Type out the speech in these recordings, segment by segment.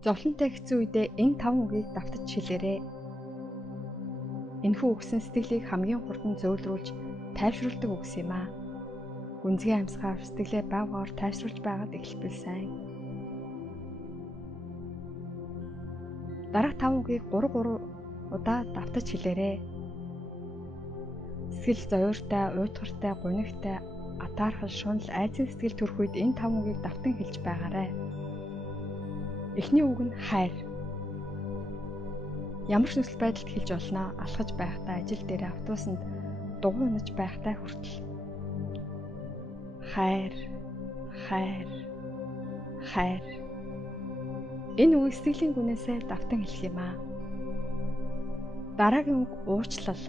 Зовлонтой хэцүү үедээ энэ 5 үгийг давтаж хэлээрэй. Энэхүү үгс нь сэтгэлийг хамгийн хурдан зөөлрүүлж тайвшруулдаг үгс юм аа. Гүнзгий амьсгаар сэтгэлээ бага тайвшруулж байгаад эхэлбэл сайн. Дараах 5 үгийг 3 удаа давтаж хэлээрэй. Сэтгэл зовёртой, уйтгартай, гунигтай, атаархал, шунал, айцын сэтгэл төрөх үед энэ 5 үгийг давтан хэлж байгаарай. Эхний үг нь хайр. Ямар ч нөхцөл байдалд хэлж олноо. Алхаж байхдаа, ажил дээр, автобусанд дугуй унаж байхдаа хүртэл. Хайр, хайр, хайр. Энэ үгийг сэтгэлийн гүнээсээ давтан хэлэх юм аа. Дараагийн үг уучлал.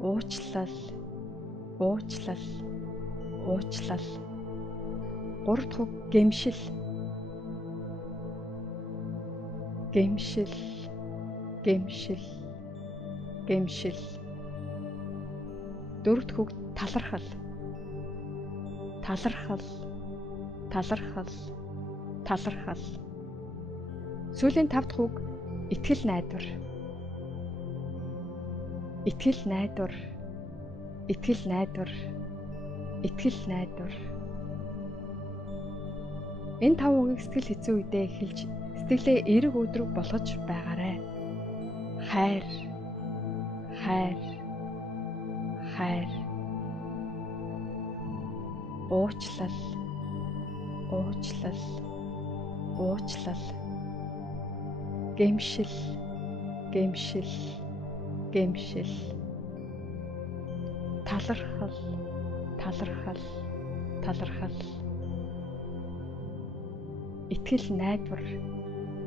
Уучлал, уучлал, уучлал. 3 дахь үг гэмшил. Гэмшил, гэмшил, гэмшил. 4 дахь үг талархал. Талархал, талархал, талархал. Сүүлийн 5 дахь үг итгэл найдвар. Итгэл найдвар, итгэл найдвар, итгэл найдвар. Энэ 5 үгийг сэтгэл хэцүү үедээ хэлж сэтгэлээ эерэг өдрөг болгож байгаарай. Хайр, хайр, хайр. Уучлал, уучлал, уучлал. Гэмшил, гэмшил, гэмшил. Талархал, талархал, талархал. Итгэл найдвар,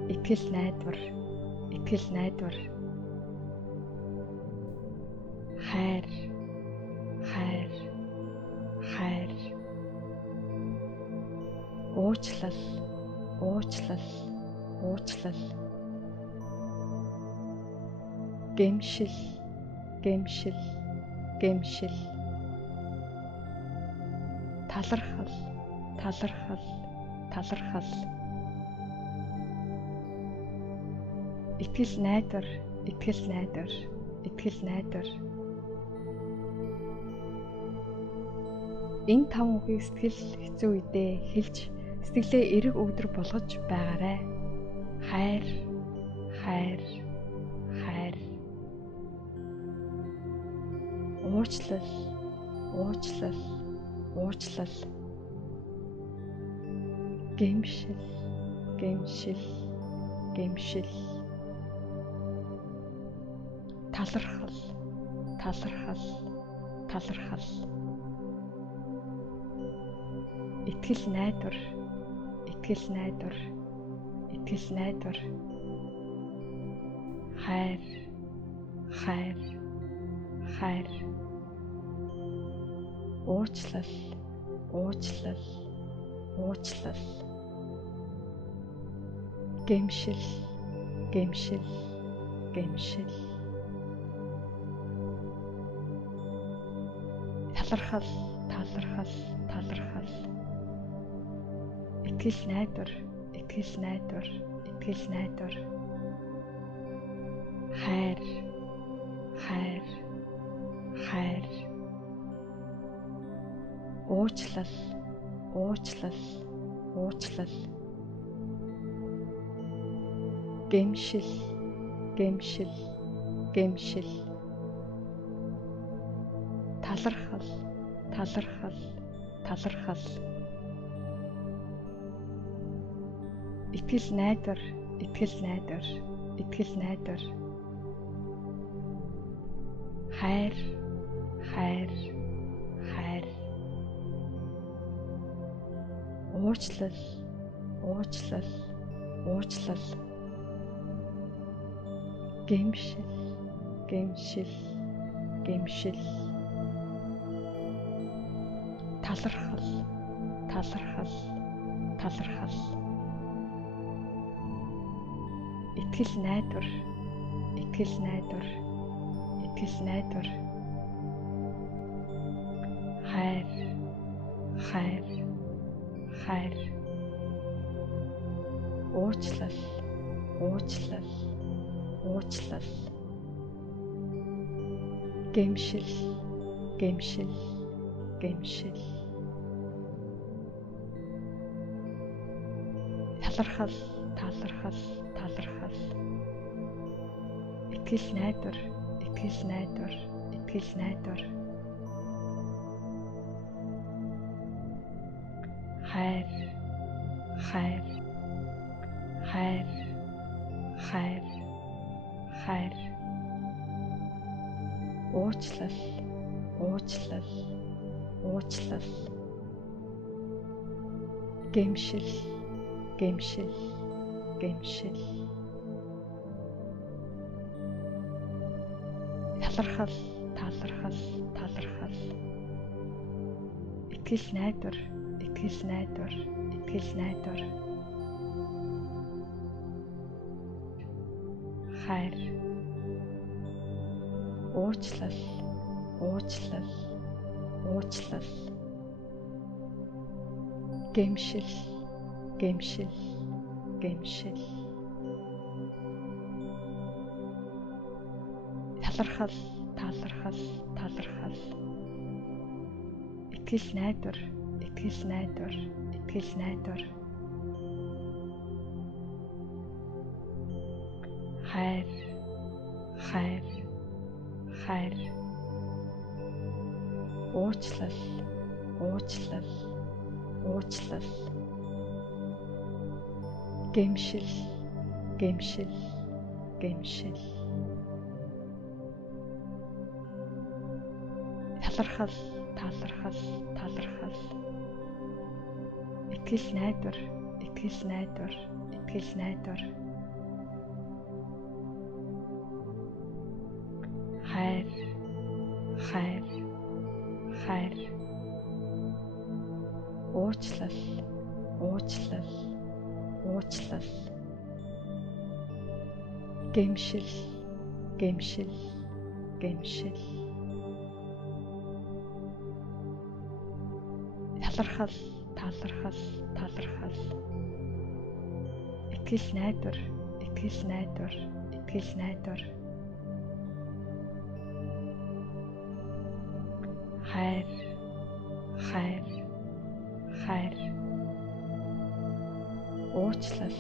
итгэл найдвар, итгэл найдвар. Хайр, хайр, хайр. Уучлал, уучлал, уучлал. Гэмшил, гэмшил, гэмшил. Талархал, талархал, талархал. Итгэл найдвар, итгэл найдвар, итгэл найдвар. Энэ 5 үгийг сэтгэл хэцүү үедээ хэлж сэтгэлээ эерэг өдрөг болгож байгаарай. Хайр, хайр, хайр. Уучлал, уучлал, уучлал. Гэмшил, гэмшил, гэмшил. Талархал, талархал, талархал. Итгэл найдвар, итгэл найдвар, итгэл найдвар. Хайр, хайр, хайр. Уучлал, уучлал, уучлал. Гэмшил, гэмшил, гэмшил. Талархал, талархал, талархал. Итгэл найдвар, итгэл найдвар, итгэл найдвар. Хайр, хайр, хайр. Уучлал, уучлал, уучлал. Гэмшил, гэмшил, гэмшил. Талархал, талархал, талархал. Итгэл найдвар, итгэл найдвар, итгэл найдвар. Хайр, хайр, хайр. Уучлал, уучлал, уучлал. Гэмшил, гэмшил, гэмшил. Талархал, талархал, талархал. Итгэл найдвар, итгэл найдвар, итгэл найдвар. Хайр, хайр, хайр. уучлал, уучлал, уучлал. Гэмшил, гэмшил, гэмшил. Талархал, талархал, талархал. Итгэл найдвар, итгэл найдвар, итгэл найдвар. Хайр, хайр, хайр, хайр, хайр. Уучлал, уучлал, уучлал. Гэмшил, гэмшил, гэмшил. Талархал, талархал, талархал. Итгэл найдвар, итгэл найдвар, итгэл найдвар. Хайр. Уучлал, уучлал, уучлал. Гэмшил, гэмшил, гэмшил. Талархал, талархал, талархал. Итгэл найдвар, итгэл найдвар, итгэл найдвар. Хайр, хайр, хайр. Уучлал, уучлал, уучлал. Гэмшил, гэмшил, гэмшил. Талархал, талархал, талархал. Итгэл найдвар, итгэл найдвар, итгэл найдвар. Хайр, хайр, хайр. Уучлал, уучлал, уучлал. Гэмшил, гэмшил, гэмшил. Талархал, талархал, талархал. Итгэл найдвар, итгэл найдвар, итгэл найдвар. Хайр, хайр, хайр. Уучлал,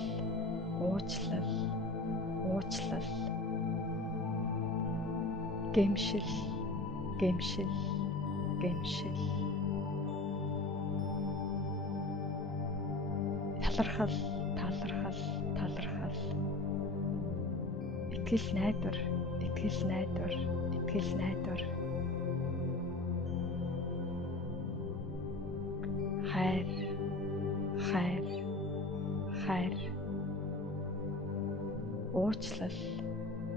уучлал, уучлал. Гэмшил, гэмшил, гэмшил. Талархал, талархал, талархал. Итгэл найдвар, итгэл найдвар, итгэл найдвар. Хайр, хайр, хайр. Уучлал,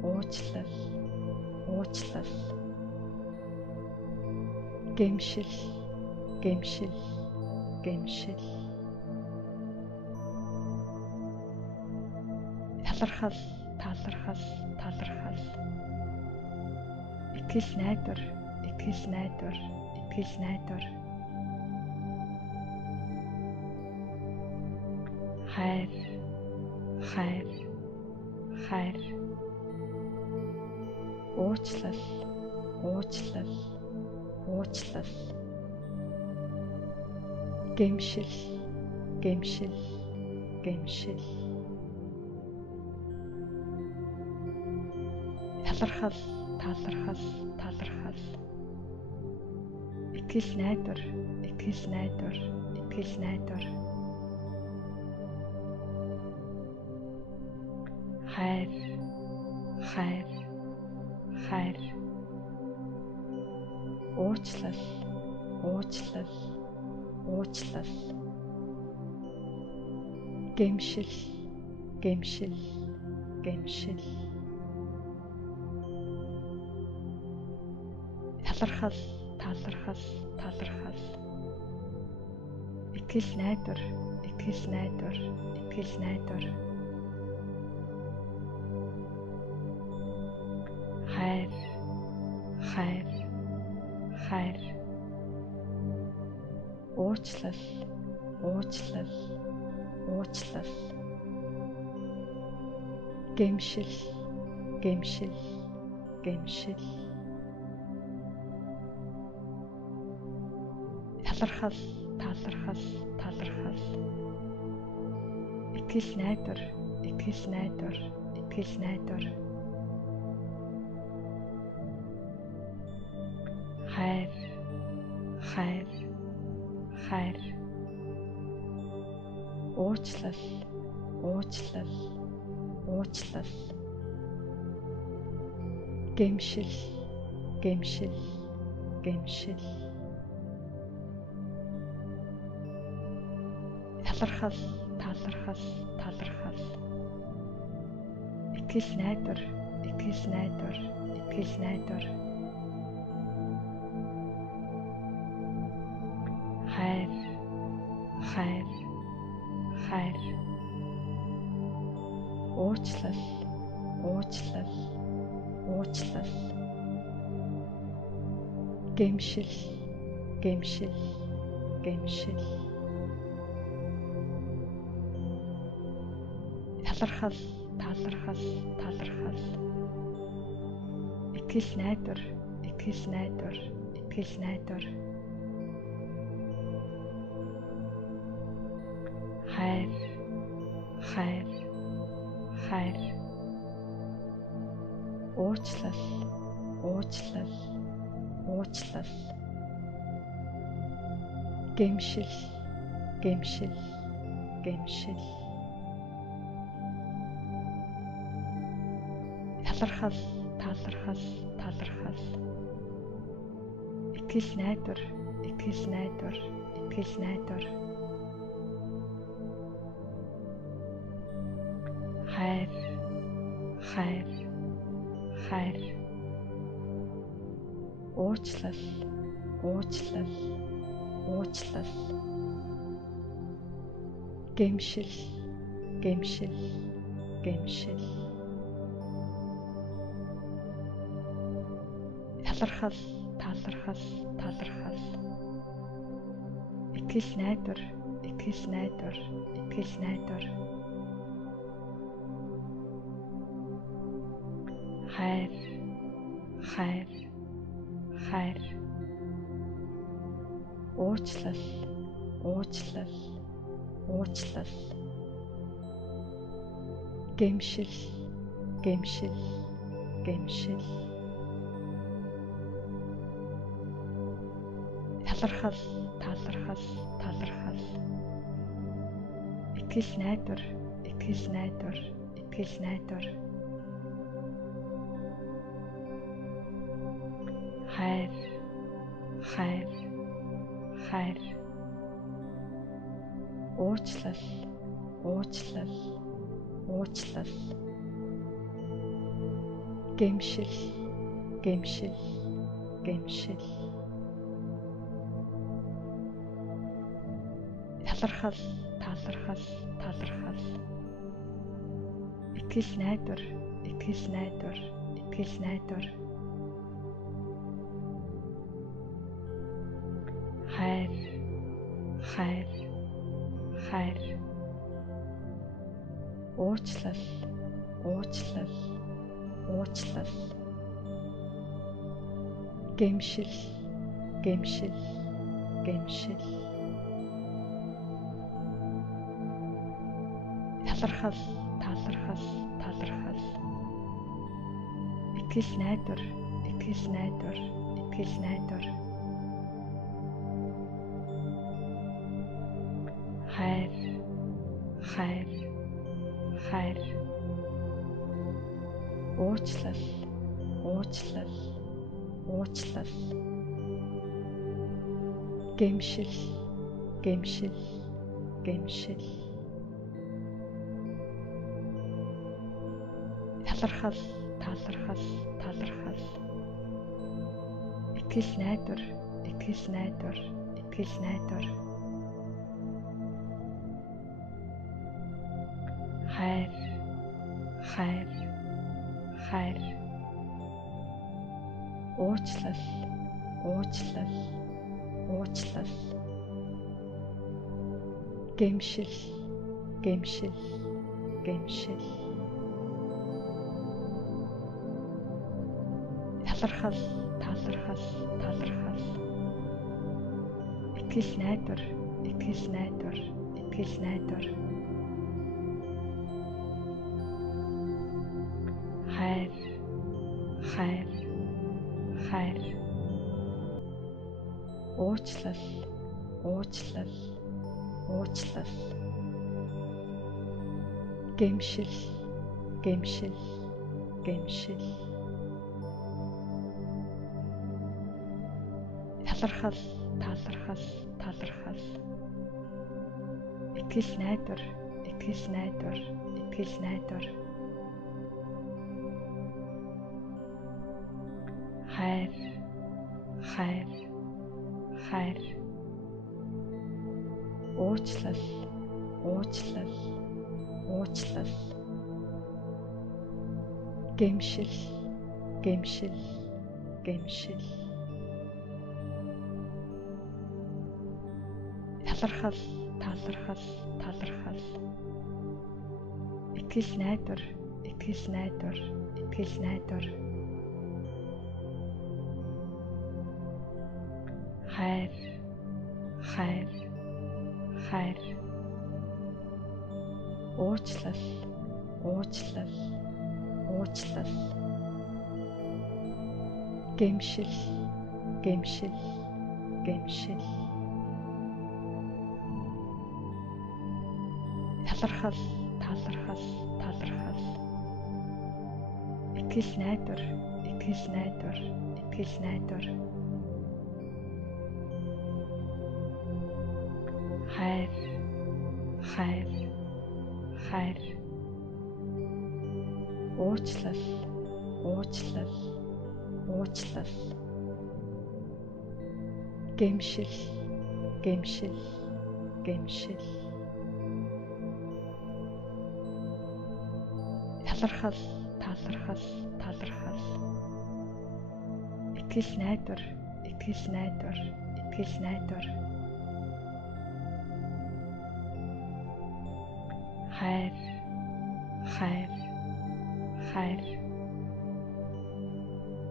уучлал, уучлал. Гэмшил, гэмшил, гэмшил. Талархал, талархал, талархал. Итгэл найдвар, итгэл найдвар, итгэл найдвар. Хайр, хайр, хайр. Уучлал, уучлал, уучлал. Гэмшил, гэмшил, гэмшил. Талархал, талархал, талархал. Итгэл найдвар, итгэл найдвар, итгэл найдвар. Хайр, хайр, хайр. Уучлал, уучлал, уучлал. Гэмшил, гэмшил, гэмшил. Талархал, талархал, талархал. Итгэл найдвар, итгэл найдвар, итгэл найдвар. Хайр, хайр, хайр. Уучлал, уучлал, уучлал. гэмшил, гэмшил, гэмшил. Талархал, талархал, талархал. Итгэл найдвар, итгэл найдвар, итгэл найдвар. Хайр, хайр, хайр. Уучлал, уучлал, уучлал. Гэмшил, гэмшил, гэмшил. Талархал, талархал, талархал. Итгэл найдвар, итгэл найдвар, итгэл найдвар. Хайр, хайр, хайр. Уучлал, уучлал, уучлал. Гэмшил, гэмшил, гэмшил. Талархал, талархал, талархал. Итгэл найдвар, итгэл найдвар, итгэл найдвар. Хайр, хайр, хайр. Уучлал, уучлал, уучлал. Гэмшил, гэмшил, гэмшил. Талархал, талархал, талархал. Итгэл найдвар, итгэл найдвар, итгэл найдвар. Хайр, хайр, хайр. Уучлал, уучлал, уучлал. Гэмшил, гэмшил, гэмшил. Талархал, талархал, талархал. Итгэл найдвар, итгэл найдвар, итгэл найдвар. Хайр, хайр, хайр. Уучлал, уучлал, уучлал. Гэмшил, гэмшил, гэмшил. Талархал, талархал, талархал. Итгэл найдвар, итгэл найдвар, итгэл найдвар. Хайр, хайр, хайр. Уучлал, уучлал, уучлал. Гэмшил, гэмшил, гэмшил. Талархал, талархал, талархал. Итгэл найдвар, итгэл найдвар, итгэл найдвар. Хайр, хайр, хайр. Уучлал, уучлал, уучлал. Гэмшил, гэмшил, гэмшил. Талархал, талархал, талархал. Итгэл найдвар, итгэл найдвар, итгэл найдвар. Хайр, хайр, хайр. Уучлал, уучлал, уучлал. Гэмшил, гэмшил, гэмшил. Талархал, талархал, талархал. Итгэл найдвар, итгэл найдвар, итгэл найдвар. Хайр, хайр, хайр. Уучлал, уучлал, уучлал. Гэмшил, гэмшил, гэмшил. талархал, талархал, талархал. Итгэл найдвар, итгэл найдвар, итгэл найдвар. Хайр, хайр, хайр. Уучлал, уучлал, уучлал. Гэмшил, гэмшил, гэмшил. Талархал, талархал, талархал. Итгэл найдвар, итгэл найдвар, итгэл найдвар. Хайр, хайр, хайр. Уучлал, уучлал, уучлал. Гэмшил, гэмшил, гэмшил. Талархал, талархал, талархал. Итгэл найдвар, итгэл найдвар, итгэл найдвар. Хайр, хайр, хайр. Уучлал, уучлал, уучлал. Гэмшил, гэмшил, гэмшил. Талархал, талархал, талархал. Итгэл найдвар, итгэл найдвар, итгэл найдвар. Хайр, хайр, хайр. Уучлал, уучлал, уучлал. Гэмшил, гэмшил, гэмшил. Талархал, талархал, талархал. Итгэл найдвар, итгэл найдвар, итгэл найдвар. Хайр, хайр, хайр.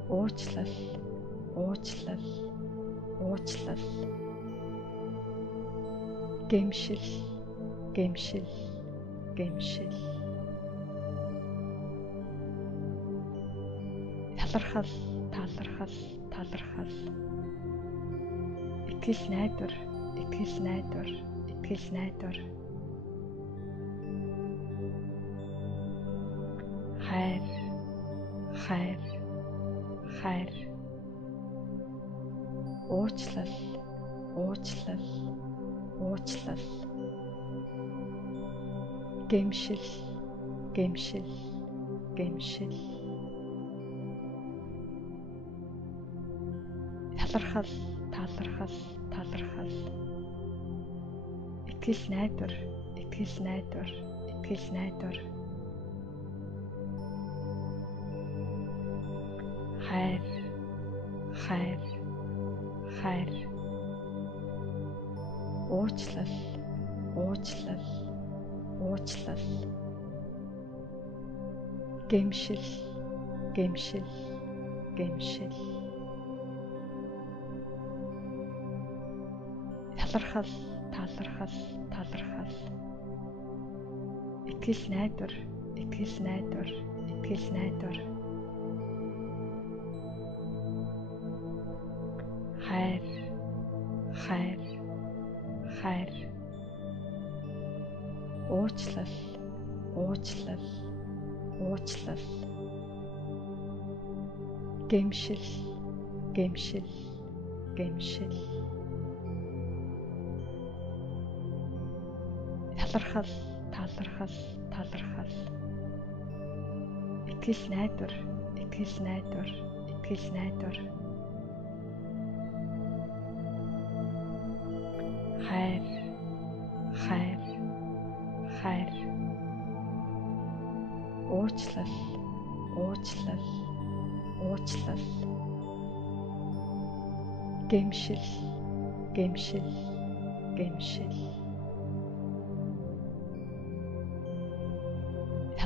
Уучлал, уучлал, уучлал. Гэмшил, гэмшил, гэмшил. Талархал, талархал, талархал. Итгэл найдвар, итгэл найдвар, итгэл найдвар. Хайр, хайр, хайр. Уучлал, уучлал, уучлал. Гэмшил, гэмшил, гэмшил. Талархал, талархал, талархал. Итгэл найдвар, итгэл найдвар, итгэл найдвар. Хайр, хайр, хайр. Уучлал, уучлал, уучлал. Гэмшил, гэмшил, гэмшил. Талархал, талархал, талархал. Итгэл найдвар, итгэл найдвар, итгэл найдвар. Хайр, хайр, хайр. Уучлал, уучлал, уучлал. Гэмшил, гэмшил, гэмшил. Талархал, талархал, талархал. Итгэл найдвар, итгэл найдвар, итгэл найдвар. Хайр, хайр, хайр. Уучлал, уучлал, уучлал. Гэмшил, гэмшил, гэмшил.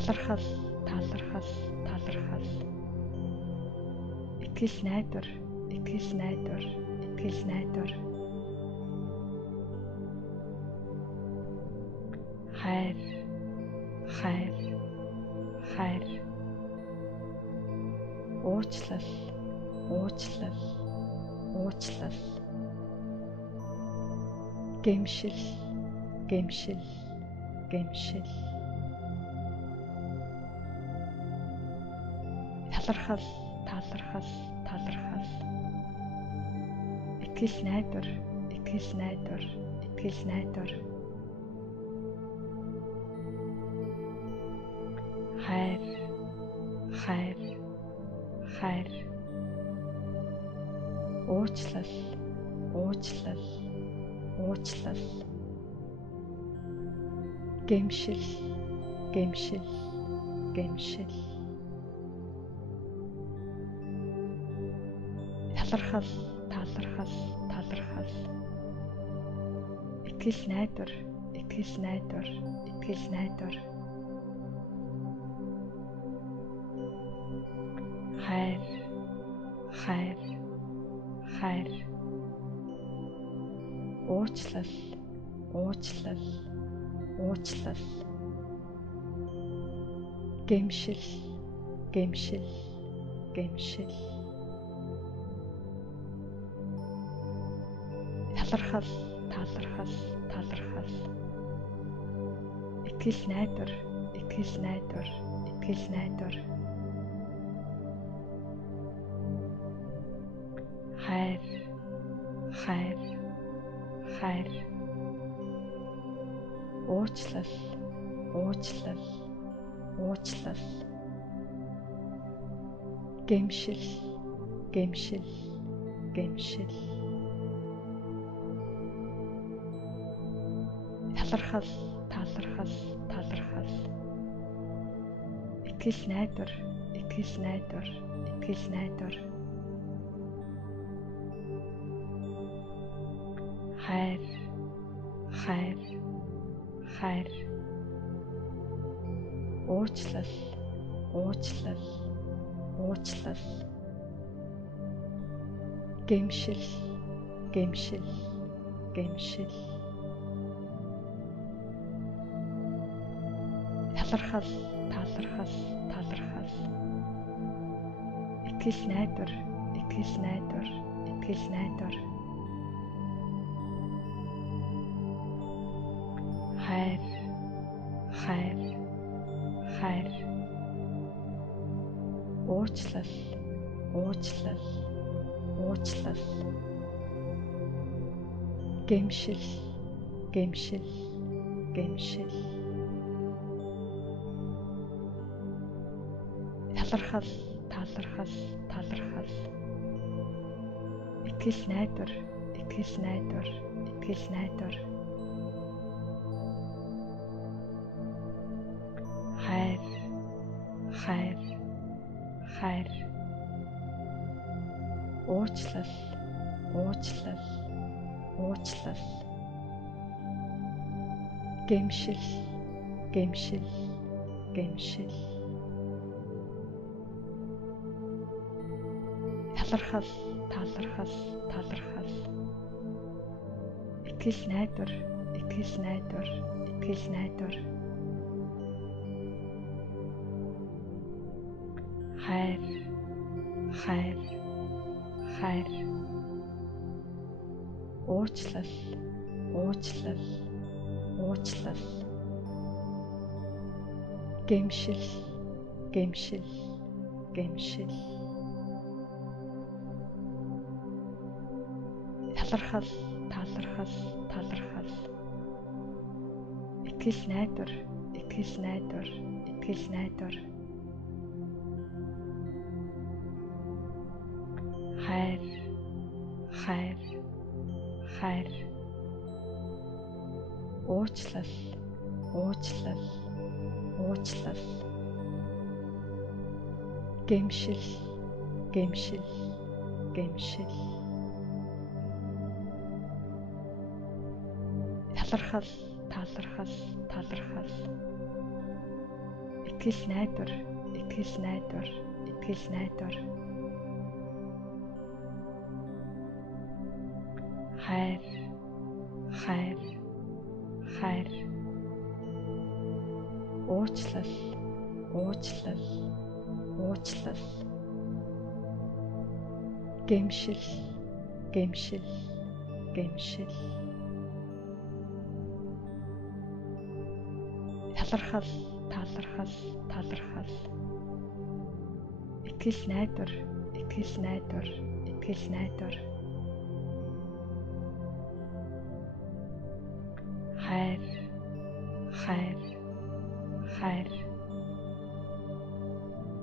Талархал, талархал, талархал. итгэл найдвар, итгэл найдвар, итгэл найдвар. Хайр, хайр, хайр. Уучлал, уучлал, уучлал. Гэмшил, гэмшил, гэмшил. Талархал, талархал, талархал. Итгэл найдвар, итгэл найдвар, итгэл найдвар. Хайр, хайр, хайр. Уучлал, уучлал, уучлал. Гэмшил, гэмшил, гэмшил. Талархал, талархал, талархал. Итгэл найдвар, итгэл найдвар, итгэл найдвар. Хайр, хайр, хайр. Уучлал, уучлал, уучлал. Гэмшил, гэмшил, гэмшил. Талархал, талархал, талархал. Итгэл найдвар, итгэл найдвар, итгэл найдвар. Хайр, хайр, хайр. Уучлал, уучлал, уучлал. Гэмшил, гэмшил, гэмшил. Талархал, талархал, талархал. Итгэл найдвар, итгэл найдвар, итгэл найдвар. Хайр, хайр, хайр. Уучлал, уучлал, уучлал. Гэмшил, гэмшил, гэмшил. Талархал, талархал, талархал. Итгэл найдвар, итгэл найдвар, итгэл найдвар. Хайр, хайр, хайр. Уучлал, уучлал, уучлал. Гэмшил, гэмшил, гэмшил. Талархал, талархал, талархал. Итгэл найдвар, итгэл найдвар, итгэл найдвар. Хайр, хайр, хайр. Уучлал, уучлал, уучлал. Гэмшил, гэмшил, гэмшил. Талархал, талархал, талархал. Итгэл найдвар, итгэл найдвар, итгэл найдвар. Хайр, хайр, хайр. Уучлал, уучлал, уучлал. Гэмшил, гэмшил, гэмшил. Талархал, талархал, талархал. Итгэл найдвар, итгэл найдвар, итгэл найдвар. Хайр, хайр, хайр. Уучлал, уучлал, уучлал. Гэмшил, гэмшил, гэмшил. Талархал, талархал, талархал. Итгэл найдвар, итгэл найдвар, итгэл найдвар. хайр, хайр, хайр. Уучлал, уучлал, уучлал. Гэмшил, гэмшил, гэмшил. Талархал, талархал, талархал. Итгэл найдвар, итгэл найдвар, итгэл найдвар. Хайр, хайр, хайр.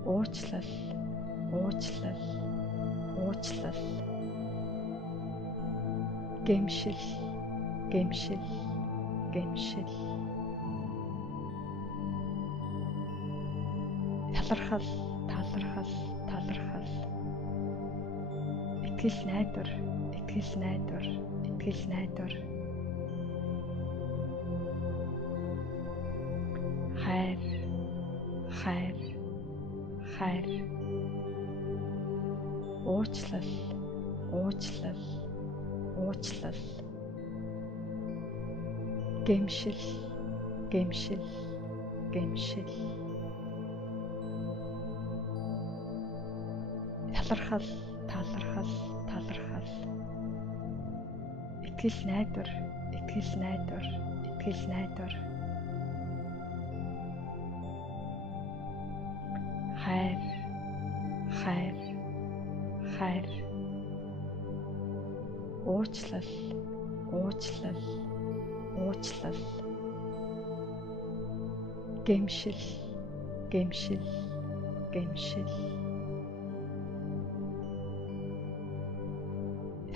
Уучлал, уучлал, уучлал. Гэмшил, гэмшил, гэмшил. Талархал, талархал, талархал. Итгэл найдвар, итгэл найдвар, итгэл найдвар. Хайр, хайр, хайр. Уучлал, уучлал, уучлал. Гэмшил, гэмшил, гэмшил. Талархал, талархал, талархал. Итгэл найдвар, итгэл найдвар, итгэл найдвар. Хайр, хайр, хайр. Уучлал, уучлал, уучлал. Гэмшил, гэмшил, гэмшил.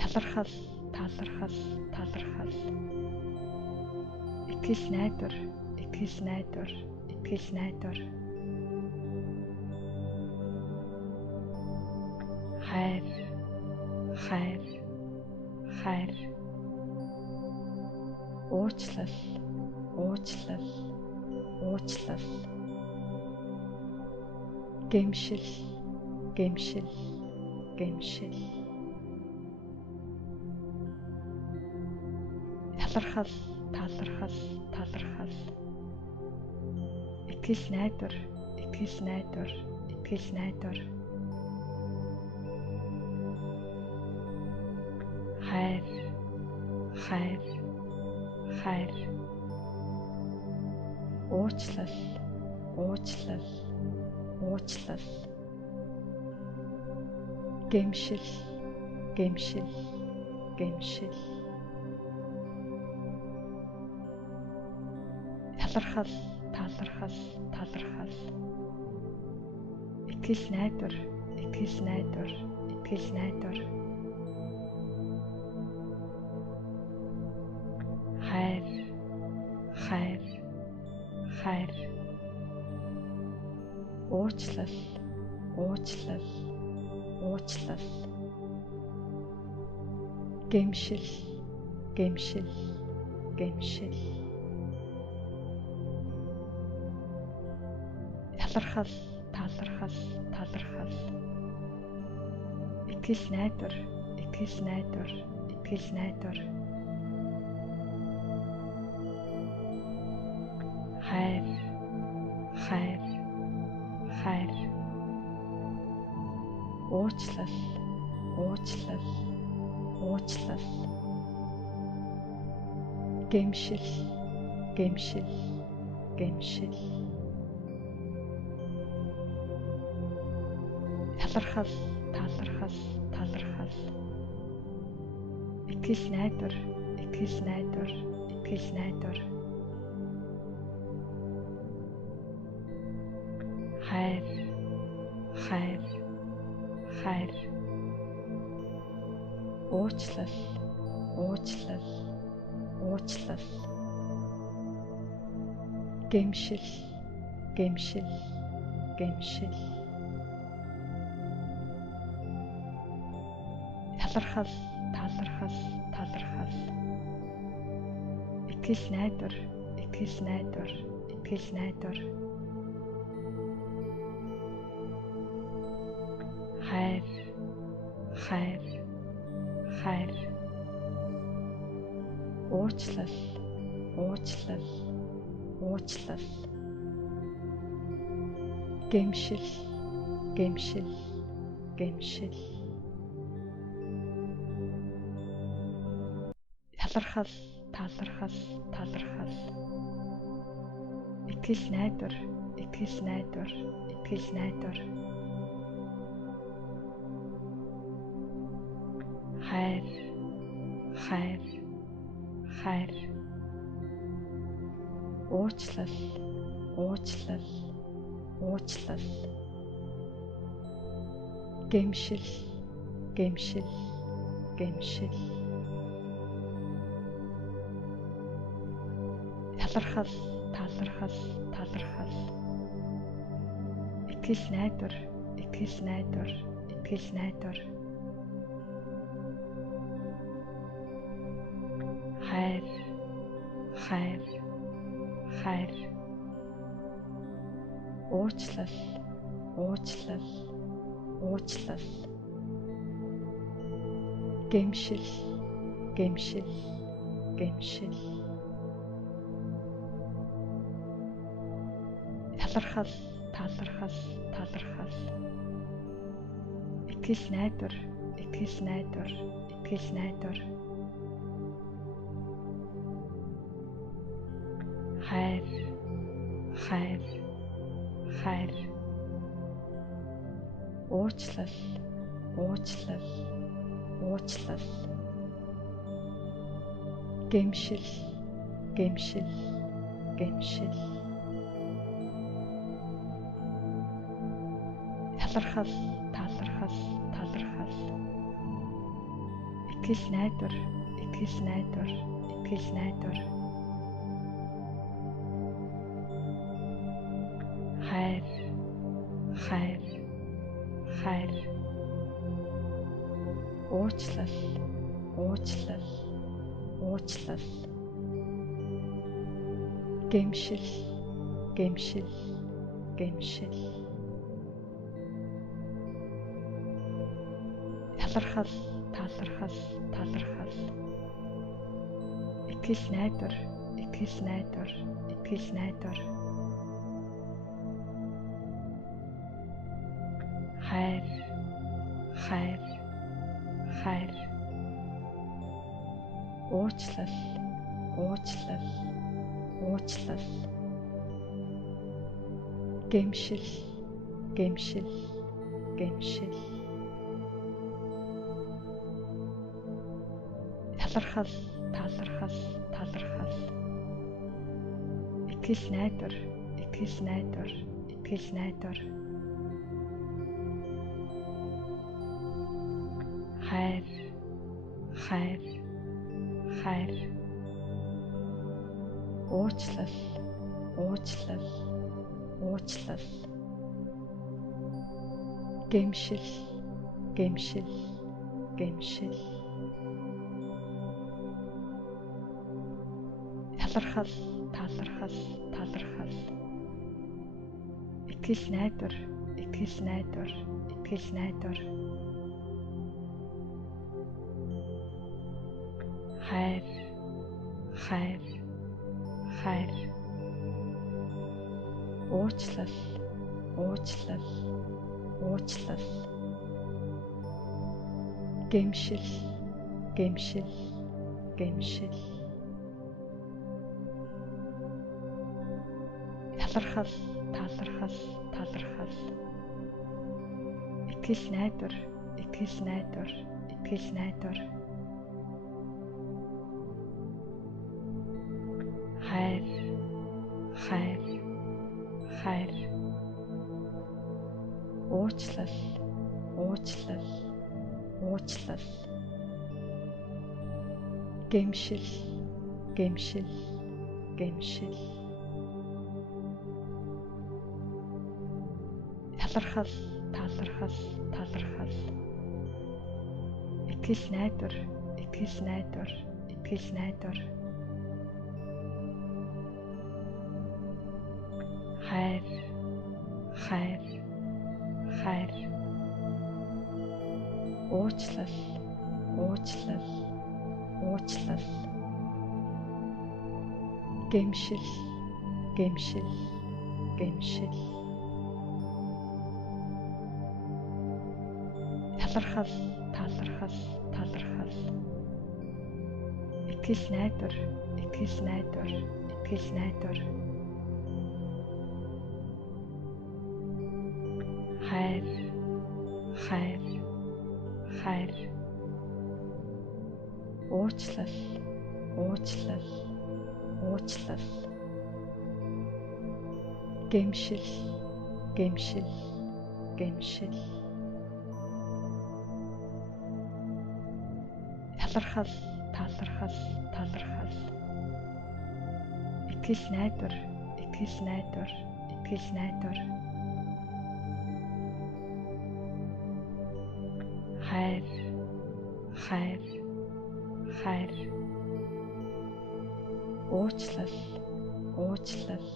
Талархал, талархал, талархал. Итгэл найдвар, итгэл найдвар, итгэл найдвар. Хайр, хайр, хайр. Уучлал, уучлал, уучлал. Гэмшил, гэмшил, гэмшил. Талархал, талархал, талархал. Итгэл найдвар, итгэл найдвар, итгэл найдвар. Хайр, хайр, хайр. Уучлал, уучлал, уучлал. Гэмшил, гэмшил, гэмшил. Талархал, талархал, талархал. Итгэл найдвар, итгэл найдвар, итгэл найдвар. Хайр, хайр, хайр. Уучлал, уучлал, уучлал. Гэмшил, гэмшил, гэмшил. Талархал, талархал, талархал. Итгэл найдвар, итгэл найдвар, итгэл найдвар. Хайр, хайр, хайр. Уучлал, уучлал, уучлал. Гэмшил, гэмшил, гэмшил. Талархал, талархал, талархал. Итгэл найдвар, итгэл найдвар, итгэл найдвар. Хайр, хайр, хайр. Уучлал, уучлал, уучлал. Гэмшил, гэмшил, гэмшил. Талархал, талархал, талархал. Итгэл найдвар, итгэл найдвар, итгэл найдвар. Хайр, хайр, хайр. уучлал, уучлал, уучлал. Гэмшил, гэмшил, гэмшил. Талархал, талархал, талархал. Итгэл найдвар, итгэл найдвар, итгэл найдвар. Хайр, хайр, хайр. Уучлал, уучлал, уучлал. Гэмшил, гэмшил, гэмшил. Талархал, талархал, талархал. Итгэл найдвар, итгэл найдвар, итгэл найдвар. Хайр, хайр, хайр. Уучлал, уучлал, уучлал. Гэмшил, гэмшил, гэмшил. Талархал, талархал, талархал. Итгэл найдвар, итгэл найдвар, итгэл найдвар. Хайр, хайр, хайр. Уучлал, уучлал, уучлал. Гэмшил, гэмшил, гэмшил. Талархал, талархал, талархал. Итгэл найдвар, итгэл найдвар, итгэл найдвар. Хайр, хайр, хайр. Уучлал, уучлал, уучлал. Гэмшил, гэмшил, гэмшил. Талархал, талархал, талархал. Итгэл найдвар, итгэл найдвар, итгэл найдвар. Хайр, хайр, хайр. Уучлал, уучлал, уучлал. Гэмшил, гэмшил, гэмшил. Талархал, талархал, талархал. Итгэл найдвар, итгэл найдвар, итгэл найдвар. Хайр, хайр, хайр. Уучлал, уучлал, уучлал. Гэмшил, гэмшил, гэмшил. Талархал, талархал, талархал. Итгэл найдвар, итгэл найдвар, итгэл найдвар. Хайр, хайр, хайр. Уучлал, уучлал, уучлал. Гэмшил, гэмшил, гэмшил. Талархал, талархал, талархал. Итгэл найдвар, итгэл найдвар, итгэл найдвар. Хайр, хайр, хайр. Уучлал, уучлал, уучлал. Гэмшил, гэмшил, гэмшил. Талархал, талархал, талархал. Итгэл найдвар, итгэл найдвар, итгэл найдвар. Хайр, хайр, хайр. Уучлал, уучлал, уучлал. гэмшил, гэмшил, гэмшил. Талархал, талархал, талархал. Итгэл найдвар, итгэл найдвар, итгэл найдвар. Хайр, хайр, хайр. Уучлал, уучлал, уучлал. Гэмшил, гэмшил, гэмшил. Талархал, талархал, талархал. Итгэл найдвар, итгэл найдвар, итгэл найдвар. Хайр, хайр, хайр. Уучлал, уучлал,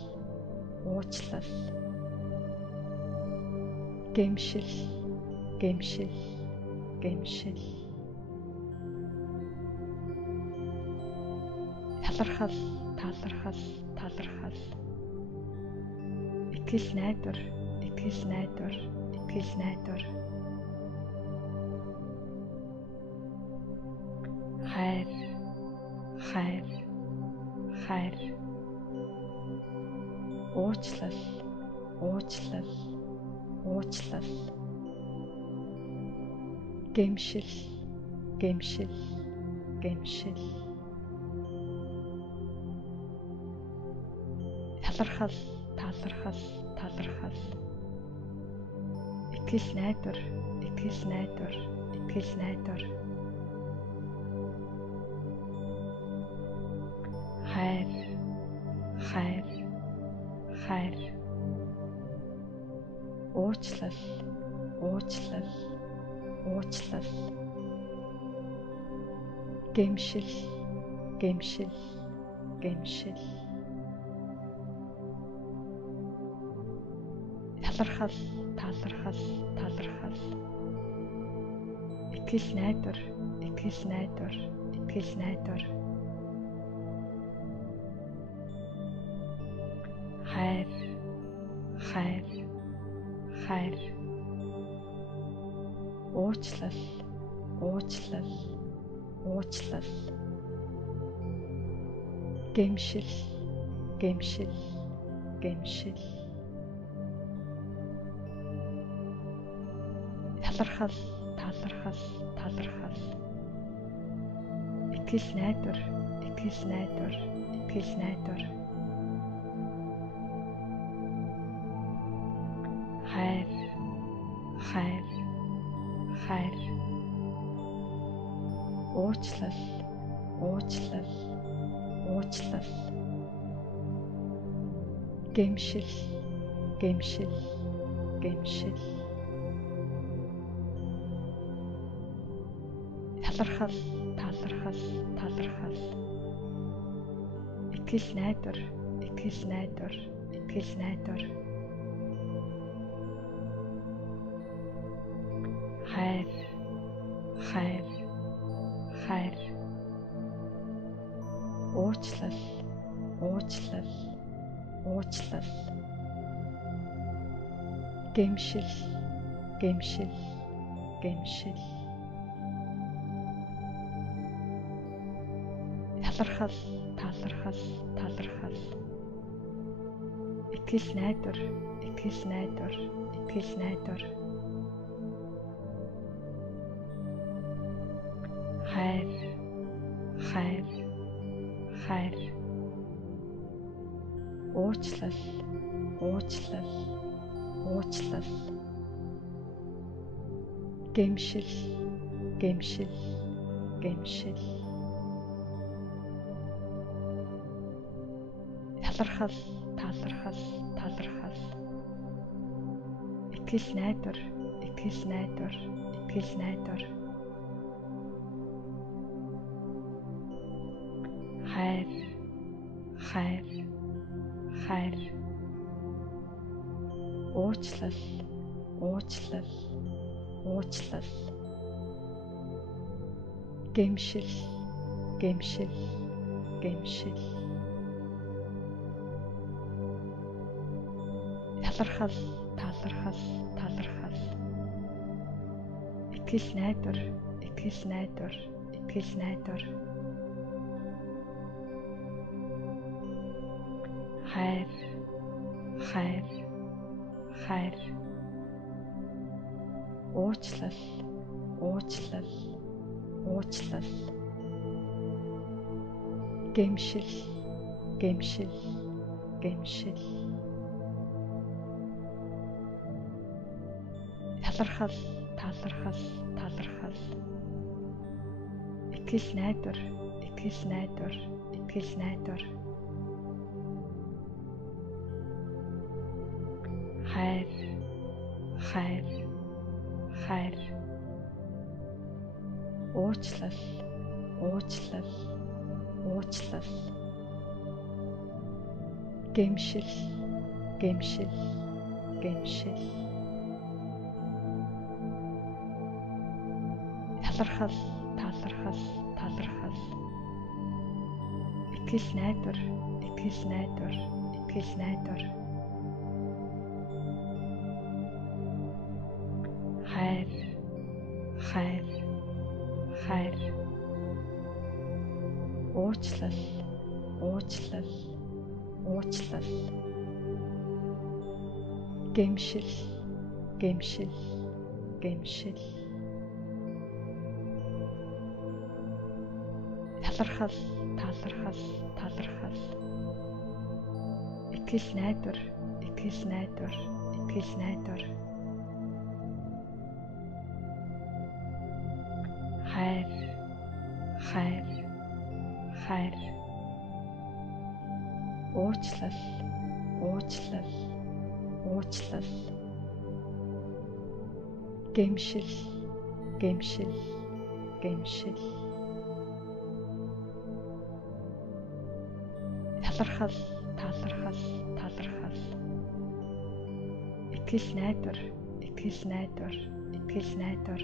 уучлал. Гэмшил, гэмшил, гэмшил. Талархал, талархал, талархал. Итгэл найдвар, итгэл найдвар, итгэл найдвар. Хайр, хайр, хайр. Уучлал, уучлал, уучлал. Гэмшил, гэмшил, гэмшил. Талархал, талархал, талархал. Итгэл найдвар, итгэл найдвар, итгэл найдвар. Хайр, хайр, хайр. Уучлал, уучлал, уучлал. Гэмшил, гэмшил, гэмшил. Талархал, талархал, талархал. Итгэл найдвар, итгэл найдвар, итгэл найдвар. Хайр, хайр, хайр. Уучлал, уучлал, уучлал. Гэмшил, гэмшил, гэмшил. Талархал, талархал, талархал. Итгэл найдвар, итгэл найдвар, итгэл найдвар. Хайр, хайр, хайр. Уучлал, уучлал, уучлал. Гэмшил, гэмшил, гэмшил. Талархал, талархал, талархал. Итгэл найдвар, итгэл найдвар, итгэл найдвар. Хайр, хайр, хайр. Уучлал, уучлал, уучлал. Гэмшил, гэмшил, гэмшил. Талархал, талархал, талархал. Итгэл найдвар, итгэл найдвар, итгэл найдвар. Хайр, хайр, хайр. Уучлал, уучлал, уучлал. Гэмшил, гэмшил, гэмшил. Талархал, талархал, талархал. Итгэл найдвар, итгэл найдвар, итгэл найдвар. Хайр, хайр, хайр. Уучлал, уучлал, уучлал. Гэмшил, гэмшил, гэмшил. талархал, талархал, талархал. Итгэл найдвар, итгэл найдвар, итгэл найдвар. Хайр, хайр, хайр. Уучлал, уучлал, уучлал. Гэмшил, гэмшил, гэмшил. Талархал, талархал, талархал. Итгэл найдвар, итгэл найдвар, итгэл найдвар. Хайр, хайр, хайр. Уучлал, уучлал, уучлал. Гэмшил, гэмшил, гэмшил. Талархал, талархал, талархал. Итгэл найдвар, итгэл найдвар, итгэл найдвар. Хайр, хайр, хайр. Уучлал, уучлал, уучлал. Гэмшил, гэмшил, гэмшил. Талархал, талархал, талархал. Итгэл найдвар, итгэл найдвар, итгэл найдвар. Хайр, хайр, хайр. Уучлал, уучлал, уучлал. Гэмшил, гэмшил, гэмшил. Талархал, талархал, талархал. Итгэл найдвар, итгэл найдвар, итгэл найдвар.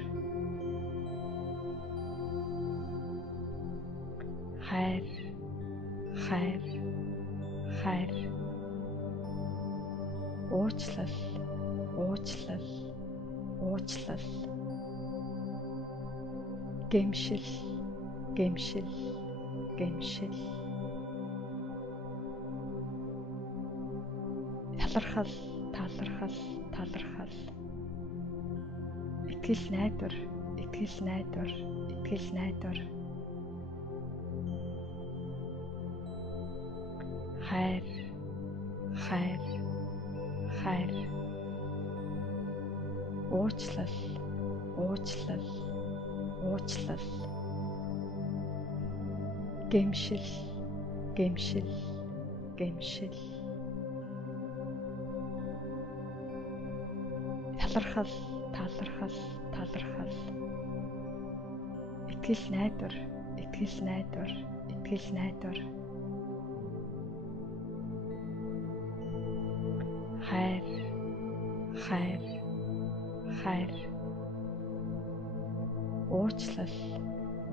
Хайр, хайр, хайр. Уучлал, уучлал, уучлал. Гэмшил, гэмшил, гэмшил. Талархал, талархал, талархал. Итгэл найдвар, итгэл найдвар, итгэл найдвар. Хайр, хайр, хайр. Уучлал, уучлал, уучлал. Гэмшил, гэмшил, гэмшил. Талархал, талархал, талархал. Итгэл найдвар, итгэл найдвар, итгэл найдвар. Хайр, хайр, хайр. Уучлал,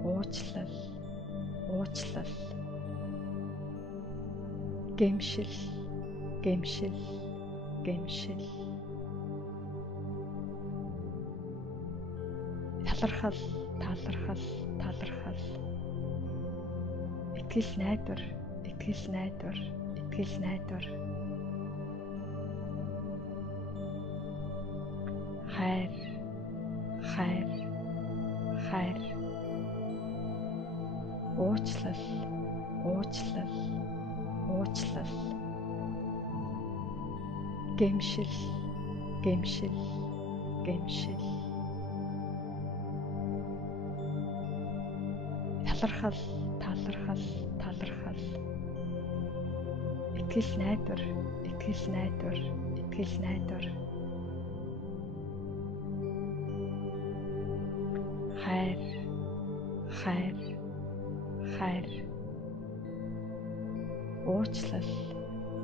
уучлал, уучлал. Гэмшил, гэмшил, гэмшил. Талархал, талархал, талархал. Итгэл найдвар, итгэл найдвар, итгэл найдвар. Хайр, хайр, хайр. Уучлал, уучлал, уучлал. Гэмшил, гэмшил, гэмшил. Талархал, талархал, талархал. Итгэл найдвар, итгэл найдвар, итгэл найдвар. Хайр, хайр, хайр. Уучлал,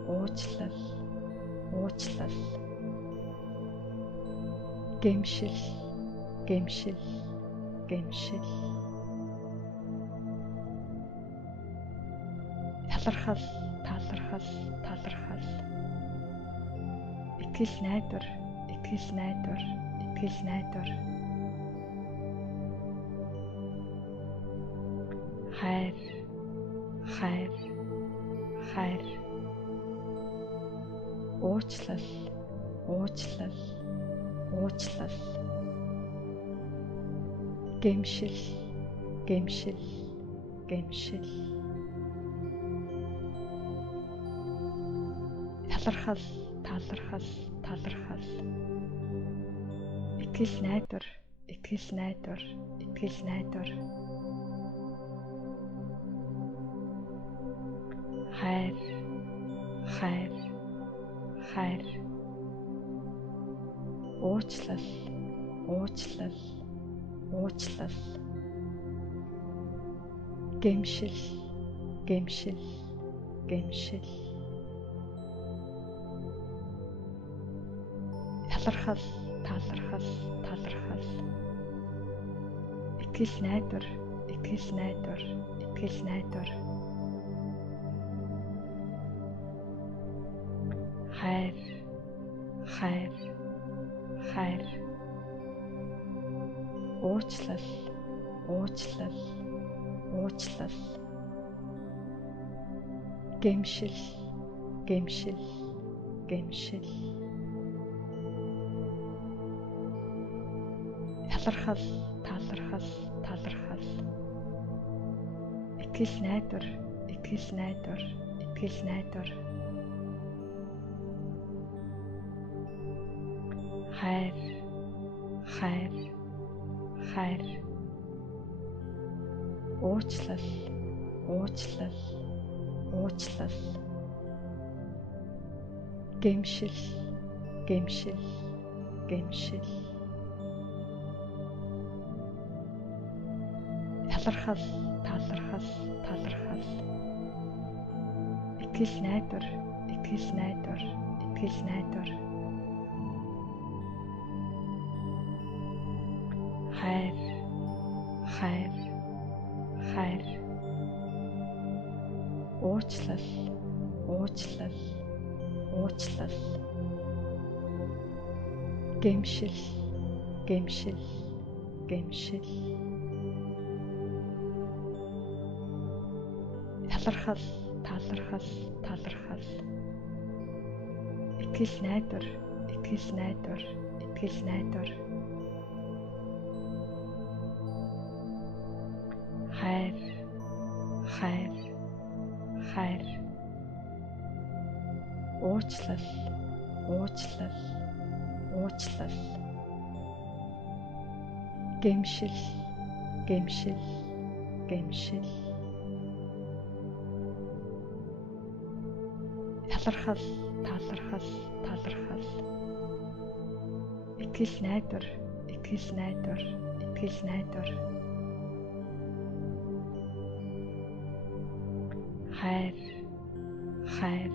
уучлал, уучлал. Гэмшил, гэмшил, гэмшил. Талархал, талархал, талархал. итгэл найдвар, итгэл найдвар, итгэл найдвар. Хайр, хайр, хайр. Уучлал, уучлал, уучлал. Гэмшил, гэмшил, гэмшил. Талархал, талархал, талархал. Итгэл найдвар, итгэл найдвар, итгэл найдвар. Хайр, хайр, хайр. Уучлал, уучлал, уучлал. Гэмшил, гэмшил, гэмшил. Талархал, талархал, талархал. Итгэл найдвар, итгэл найдвар, итгэл найдвар. Хайр, хайр, хайр. Уучлал, уучлал, уучлал. Гэмшил, гэмшил, гэмшил. Талархал, талархал, талархал. Итгэл найдвар, итгэл найдвар, итгэл найдвар. Хайр, хайр, хайр. Уучлал, уучлал, уучлал. Гэмшил, гэмшил, гэмшил. Талархал, талархал, талархал. Итгэл найдвар, итгэл найдвар, итгэл найдвар. Хайр, хайр, хайр. Уучлал, уучлал, уучлал. Гэмшил, гэмшил, гэмшил. Талархал, талархал, талархал. Итгэл найдвар, итгэл найдвар, итгэл найдвар. Хайр, хайр, хайр. Уучлал, уучлал, уучлал. Гэмшил, гэмшил, гэмшил. Талархал, талархал, талархал. Итгэл найдвар, итгэл найдвар, итгэл найдвар. Хайр, хайр,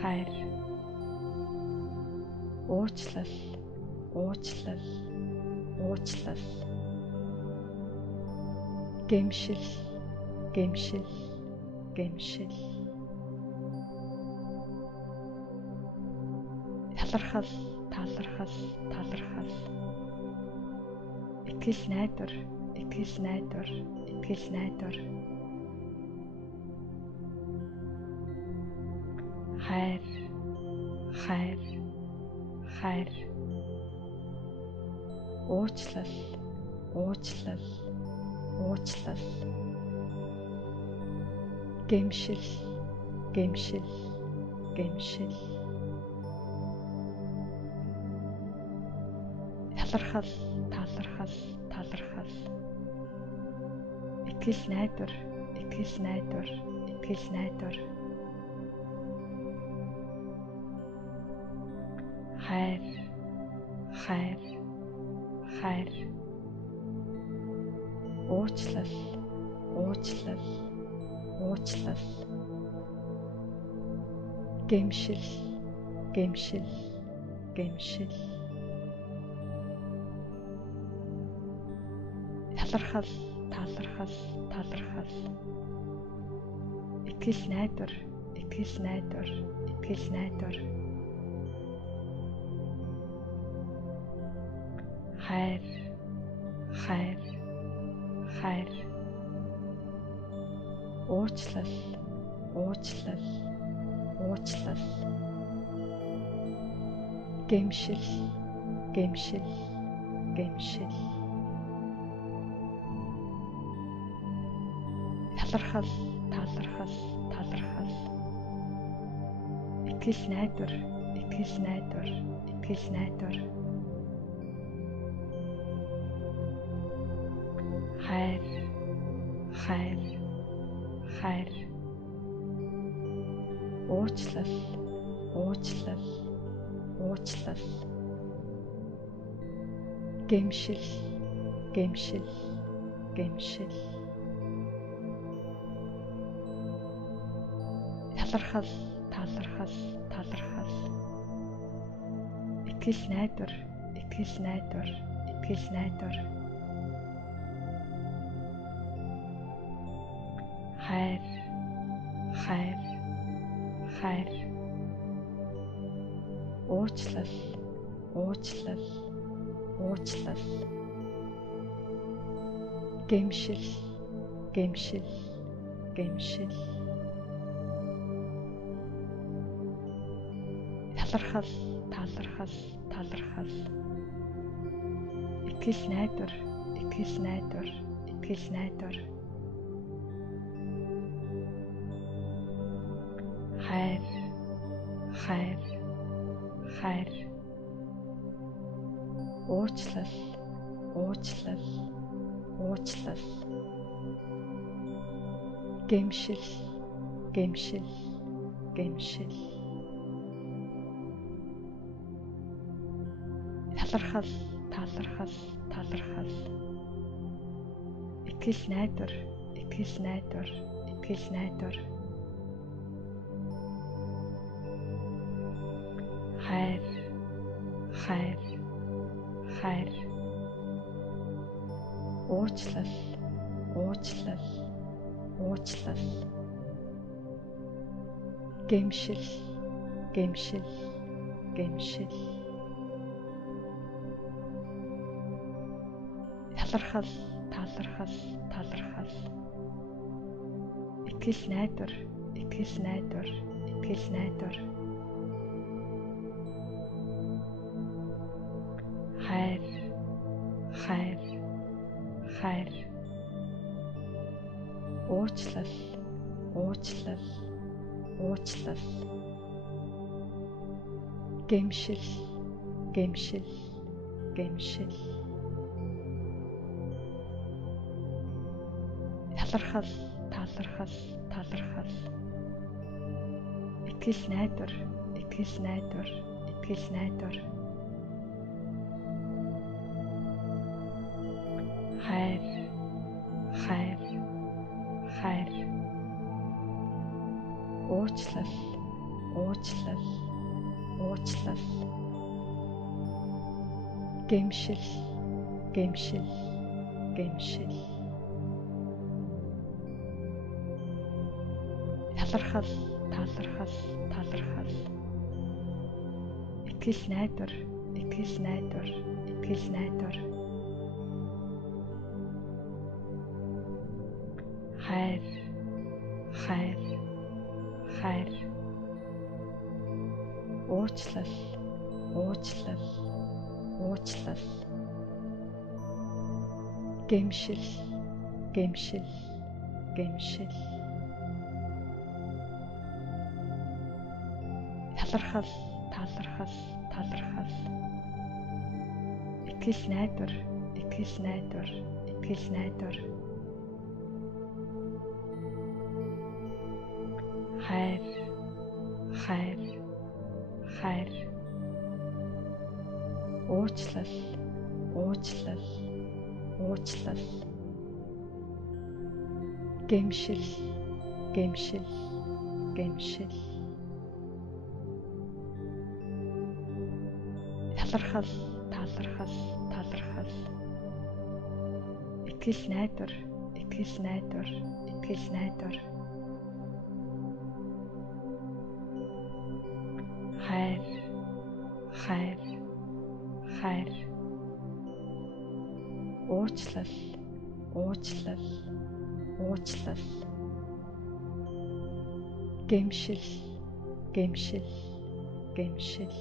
хайр. Уучлал, уучлал, уучлал. Гэмшил, гэмшил, гэмшил. Талархал, талархал, талархал. Итгэл найдвар, итгэл найдвар, итгэл найдвар. Хайр, хайр, хайр. Уучлал, уучлал, уучлал. Гэмшил, гэмшил, гэмшил. Талархал, талархал, талархал. Итгэл найдвар, итгэл найдвар, итгэл найдвар. Хайр, хайр, хайр. Уучлал, уучлал, уучлал. Гэмшил, гэмшил, гэмшил. Талархал, талархал, талархал. Итгэл найдвар, итгэл найдвар, итгэл найдвар. хайр, хайр, хайр. Уучлал, уучлал, уучлал. Гэмшил, гэмшил, гэмшил. Талархал, талархал, талархал. Итгэл найдвар, итгэл найдвар, итгэл найдвар. Хайр, хайр, хайр. Уучлал, уучлал, уучлал. Гэмшил, гэмшил, гэмшил. Талархал, талархал, талархал. Итгэл найдвар, итгэл найдвар, итгэл найдвар. Хайр, хайр, хайр. Уучлал, уучлал, уучлал. Гэмшил, гэмшил, гэмшил. Талархал, талархал, талархал. Итгэл найдвар, итгэл найдвар, итгэл найдвар. Хайр, хайр, хайр. Уучлал, уучлал, уучлал. Гэмшил, гэмшил, гэмшил. Талархал, талархал, талархал. Итгэл найдвар, итгэл найдвар, итгэл найдвар. Хайр, хайр, хайр. Уучлал, уучлал, уучлал. Гэмшил, гэмшил, гэмшил. Талархал, талархал, талархал. Итгэл найдвар, итгэл найдвар, итгэл найдвар. Хайр, хайр, хайр. Уучлал, уучлал, уучлал. Гэмшил, гэмшил, гэмшил. Талархал, талархал, талархал. Итгэл найдвар, итгэл найдвар, итгэл найдвар. Хайр, хайр, хайр. Уучлал, уучлал, уучлал. Гэмшил, гэмшил, гэмшил. Талархал, талархал, талархал. Итгэл найдвар, итгэл найдвар, итгэл найдвар. Хайр, хайр, хайр. Уучлал, уучлал, уучлал. Гэмшил, гэмшил, гэмшил. Талархал, талархал, талархал. Итгэл найдвар, итгэл найдвар, итгэл найдвар. Хайр, хайр, хайр. Уучлал, уучлал, уучлал. Гэмшил, гэмшил, гэмшил. Талархал, талархал, талархал. Итгэл найдвар, итгэл найдвар, итгэл найдвар. Хайр, хайр, хайр. уучлал, уучлал, уучлал. Гэмшил, гэмшил, гэмшил.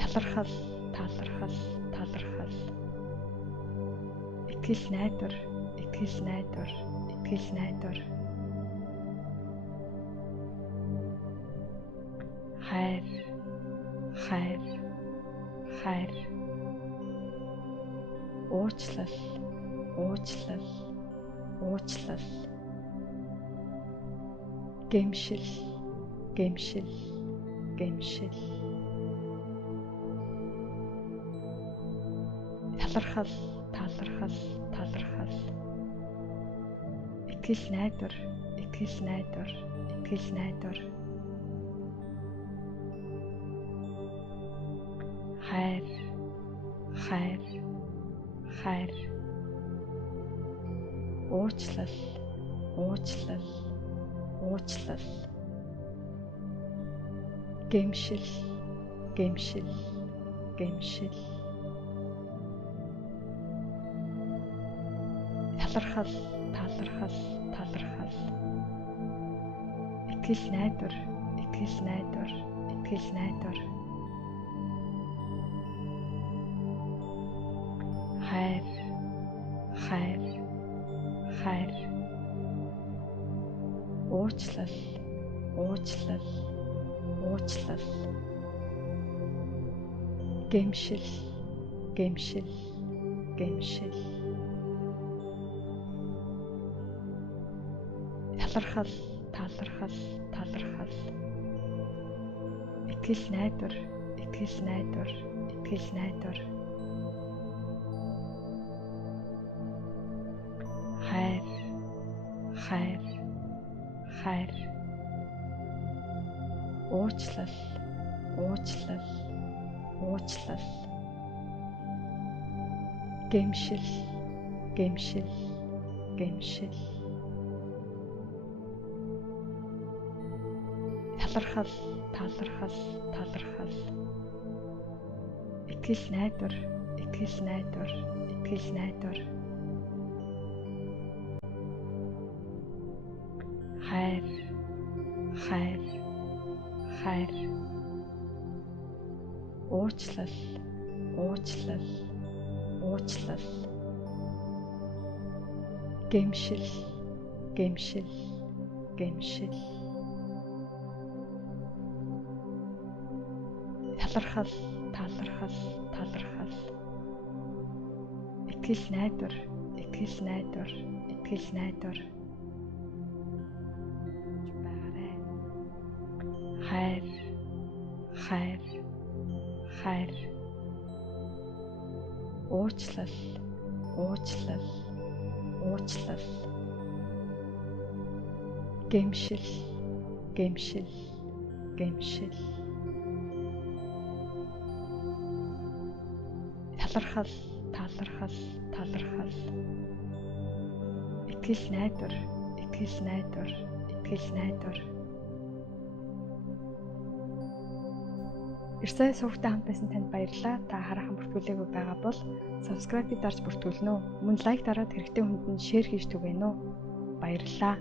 Талархал, талархал, талархал. Итгэл найдвар, итгэл найдвар, итгэл найдвар. Хайр, хайр, хайр. Уучлал, уучлал, уучлал. Гэмшил, гэмшил, гэмшил. Талархал, талархал, талархал. Итгэл найдвар, итгэл найдвар, итгэл найдвар. Хайр, хайр, хайр. Уучлал, уучлал, уучлал. Гэмшил, гэмшил, гэмшил. Талархал, талархал, талархал. Итгэл найдвар, итгэл найдвар, итгэл найдвар. Хайр, хайр, хайр. Уучлал, уучлал, уучлал. Гэмшил, гэмшил, гэмшил. Талархал, талархал, талархал. Итгэл найдвар, итгэл найдвар, итгэл найдвар. Хайр, хайр, хайр. Уучлал, уучлал, уучлал. Гэмшил, гэмшил, гэмшил. Талархал, талархал, талархал. Итгэл найдвар, итгэл найдвар, итгэл найдвар. Хайр, хайр, хайр. Уучлал, уучлал, уучлал. Гэмшил, гэмшил, гэмшил. Талархал, талархал, талархал. Итгэл найдвар, итгэл найдвар, итгэл найдвар. Хайр, хайр, хайр. Уучлал, уучлал, уучлал. Гэмшил, гэмшил, гэмшил. Талархал, талархал, талархал. Итгэл найдвар, итгэл найдвар, итгэл найдвар. Ирсээ сувгтай хамт байсан танд баярлалаа. Та хараахан бүртгүүлээгүй байгаа бол subscribe-ийг дарж бүртгүүлнэ үү? Мөн лайк дараад хэрэгтэй хүнд нь шеэр хийж түгэнэ үү? Баярлалаа.